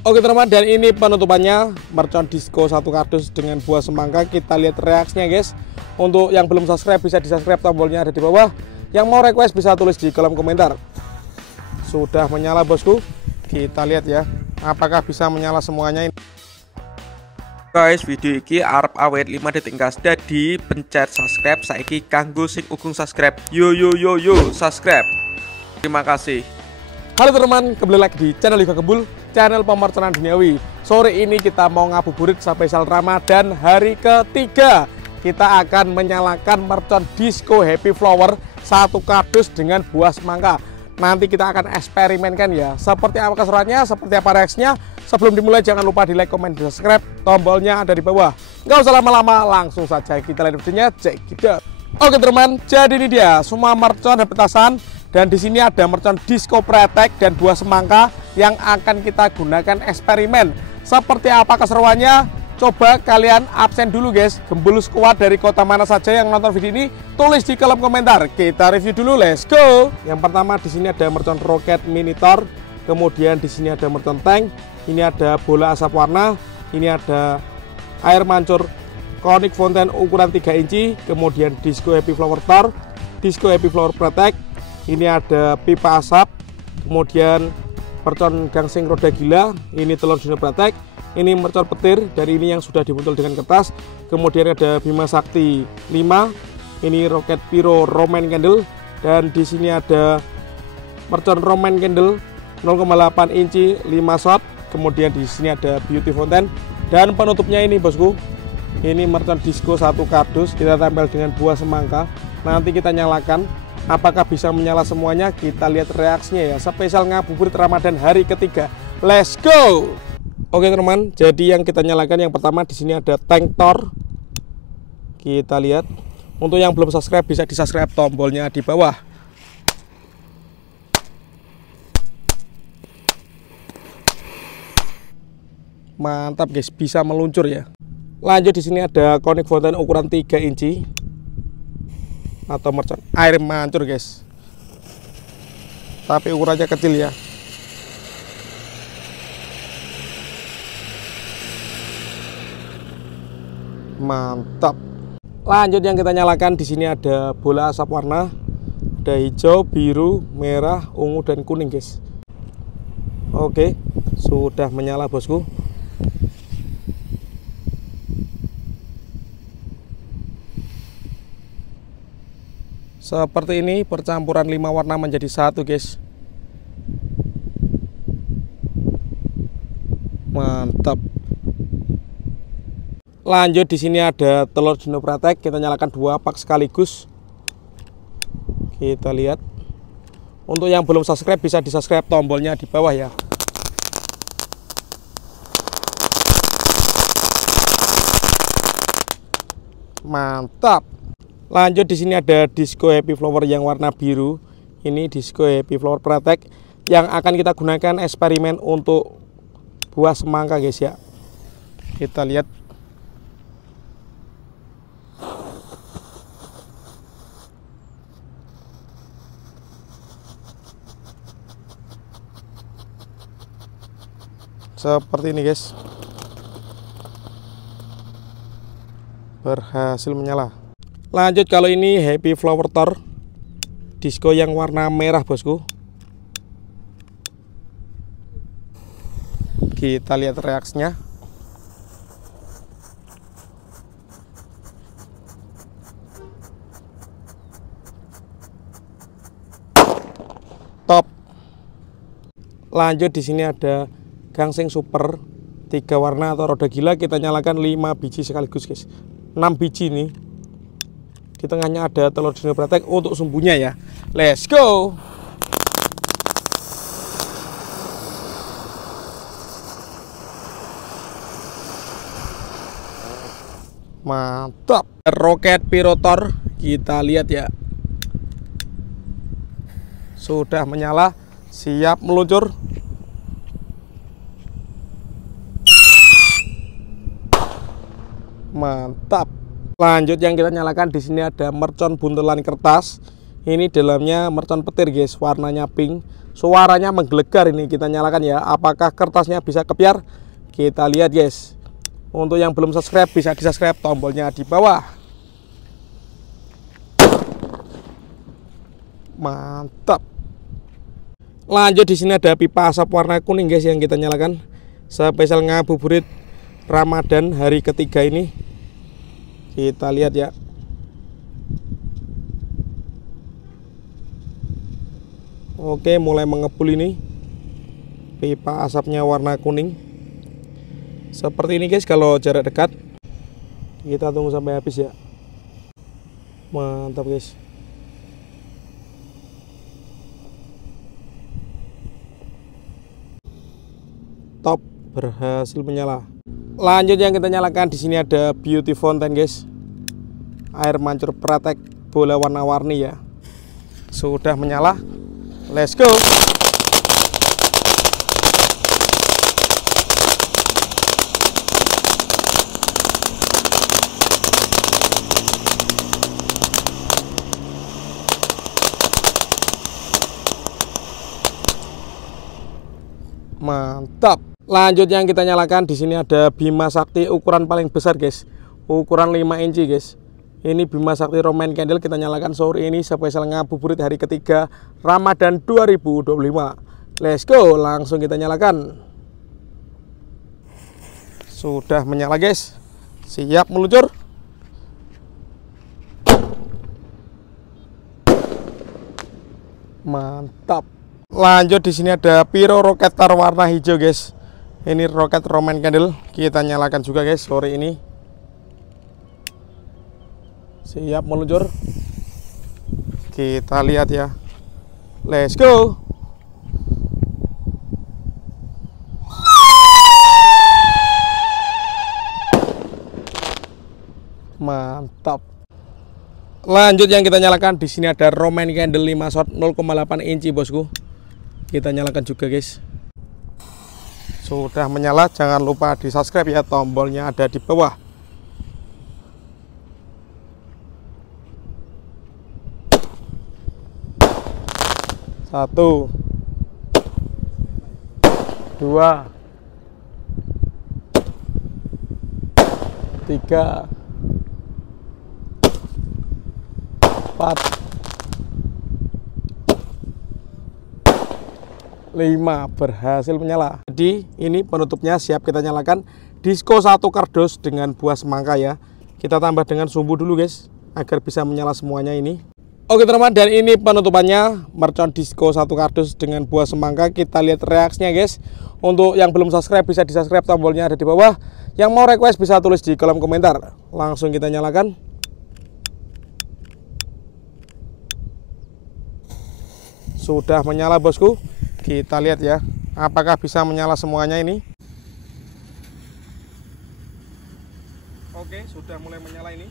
Oke teman-teman, dan ini penutupannya mercon disco 1 kardus dengan buah semangka. Kita lihat reaksinya guys. Untuk yang belum subscribe bisa di subscribe, tombolnya ada di bawah. Yang mau request bisa tulis di kolom komentar. Sudah menyala bosku. Kita lihat ya, apakah bisa menyala semuanya ini. Guys, video ini arep awet 5 detik gas. Jadi pencet subscribe saiki kanggo sing ugung subscribe. Yo subscribe. Terima kasih. Halo teman-teman, kembali lagi di channel Liva Kebul, channel pemerconan duniawi. Sore ini kita mau ngabuburit spesial Ramadan hari ketiga. Kita akan menyalakan mercon disco happy flower 1 kardus dengan buah semangka. Nanti kita akan eksperimenkan ya, seperti apa keseruannya, seperti apa reaksinya. Sebelum dimulai jangan lupa di like, komen, dan subscribe. Tombolnya ada di bawah. Nggak usah lama-lama, langsung saja kita lihat videonya. Check it out. Oke teman, jadi ini dia semua mercon dan petasan. Dan di sini ada mercon disco pretek dan buah semangka yang akan kita gunakan eksperimen. Seperti apa keseruannya? Coba kalian absen dulu guys. Gembul squad dari kota mana saja yang nonton video ini, tulis di kolom komentar. Kita review dulu, let's go. Yang pertama di sini ada mercon roket miniatur. Kemudian di sini ada mercon tank. Ini ada bola asap warna. Ini ada air mancur conic fountain ukuran 3 inci. Kemudian disco happy flower tor, disco happy flower pretek. Ini ada pipa asap, kemudian mercon gangsing roda gila, ini telur dino pratek, ini mercon petir dari ini yang sudah dibuntul dengan kertas, kemudian ada Bima Sakti 5, ini roket piro Roman candle, dan di sini ada mercon Roman candle 0,8 inci 5 shot, kemudian di sini ada beauty fountain, dan penutupnya ini bosku, ini mercon disco 1 kardus, kita tempel dengan buah semangka, nanti kita nyalakan. Apakah bisa menyala semuanya? Kita lihat reaksinya ya. Spesial ngabuburit Ramadan hari ketiga. Let's go. Oke teman, jadi yang kita nyalakan yang pertama di sini ada tank tor. Kita lihat. Untuk yang belum subscribe bisa di subscribe, tombolnya di bawah. Mantap guys, bisa meluncur ya. Lanjut di sini ada conic fountain ukuran 3 inci. Atau mercon air mancur guys, tapi ukurannya kecil ya. Mantap. Lanjut yang kita nyalakan di sini ada bola asap warna, ada hijau, biru, merah, ungu, dan kuning guys. Oke, sudah menyala bosku. Seperti ini percampuran 5 warna menjadi 1 guys. Mantap. Lanjut di sini ada telur dino pratek, kita nyalakan 2 pak sekaligus. Kita lihat. Untuk yang belum subscribe bisa di subscribe, tombolnya di bawah ya. Mantap. Lanjut di sini ada disco happy flower yang warna biru. Ini disco happy flower pretek yang akan kita gunakan eksperimen untuk buah semangka guys ya. Kita lihat. Seperti ini guys. Berhasil menyala. Lanjut kalau ini happy flower tor disco yang warna merah bosku. Kita lihat reaksinya. Top. Lanjut di sini ada gangsing super 3 warna atau roda gila, kita nyalakan 5 biji sekaligus guys. 6 biji nih. Di tengahnya ada telur dino pratek untuk sumbunya ya. Let's go. Mantap. Roket pirotor, kita lihat ya. Sudah menyala, siap meluncur. Mantap. Lanjut yang kita nyalakan di sini ada mercon buntelan kertas. Ini dalamnya mercon petir guys, warnanya pink. suaranya menggelegar. Ini kita nyalakan ya, apakah kertasnya bisa kepiar, kita lihat guys. Untuk yang belum subscribe bisa di subscribe, tombolnya di bawah. Mantap. Lanjut, di sini ada pipa asap warna kuning guys yang kita nyalakan. Spesial ngabuburit Ramadan hari ketiga ini. Kita lihat ya. Oke, mulai mengepul ini. Pipa asapnya warna kuning. Seperti ini guys kalau jarak dekat. Kita tunggu sampai habis ya. Mantap guys. Top, berhasil menyala. Lanjut yang kita nyalakan, di sini ada beauty fountain guys. Air mancur pratek bola warna-warni ya. Sudah menyala. Let's go. Mantap. Lanjut yang kita nyalakan, di sini ada Bima Sakti ukuran paling besar guys. Ukuran 5 inci guys. Ini Bima Sakti Roman Candle kita nyalakan sore ini spesial ngabuburit hari ketiga Ramadan 2025. Let's go, langsung kita nyalakan. Sudah menyala guys. Siap meluncur. Mantap. Lanjut, di sini ada Pyro Rocket Star warna hijau guys. Ini roket Roman Candle kita nyalakan juga guys sore ini. Siap meluncur. Kita lihat ya. Let's go. Mantap. Lanjut yang kita nyalakan, di sini ada Roman Candle 5 shot 0,8 inci bosku. Kita nyalakan juga guys. Sudah menyala, jangan lupa di subscribe ya, tombolnya ada di bawah. Satu, dua, tiga, empat, lima, berhasil menyala. Jadi ini penutupnya siap kita nyalakan. Disco 1 kardus dengan buah semangka ya. Kita tambah dengan sumbu dulu guys, agar bisa menyala semuanya ini. Oke teman-teman, dan ini penutupannya mercon disco 1 kardus dengan buah semangka. Kita lihat reaksinya guys. Untuk yang belum subscribe bisa di subscribe, tombolnya ada di bawah. Yang mau request bisa tulis di kolom komentar. Langsung kita nyalakan. Sudah menyala bosku. Kita lihat ya, apakah bisa menyala semuanya ini. Oke, sudah mulai menyala ini.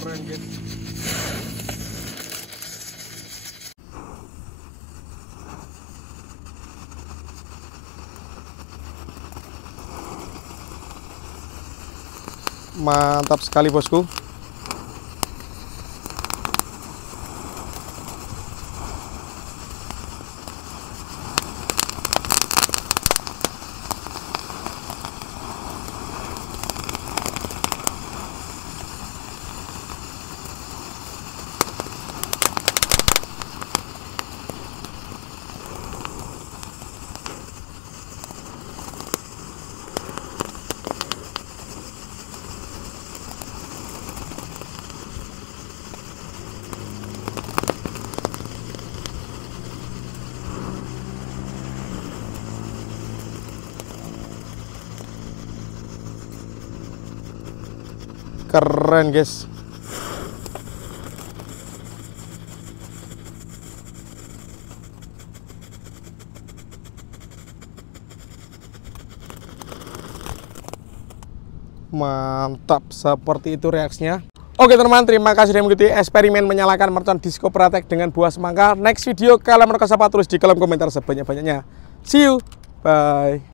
Keren guys. Mantap sekali bosku. Keren guys. Mantap, seperti itu reaksinya. Oke teman-teman, terima kasih sudah mengikuti eksperimen menyalakan mercon disco Pratek dengan buah semangka. Next video kalian mereka siapa tulis di kolom komentar sebanyak-banyaknya. See you, bye.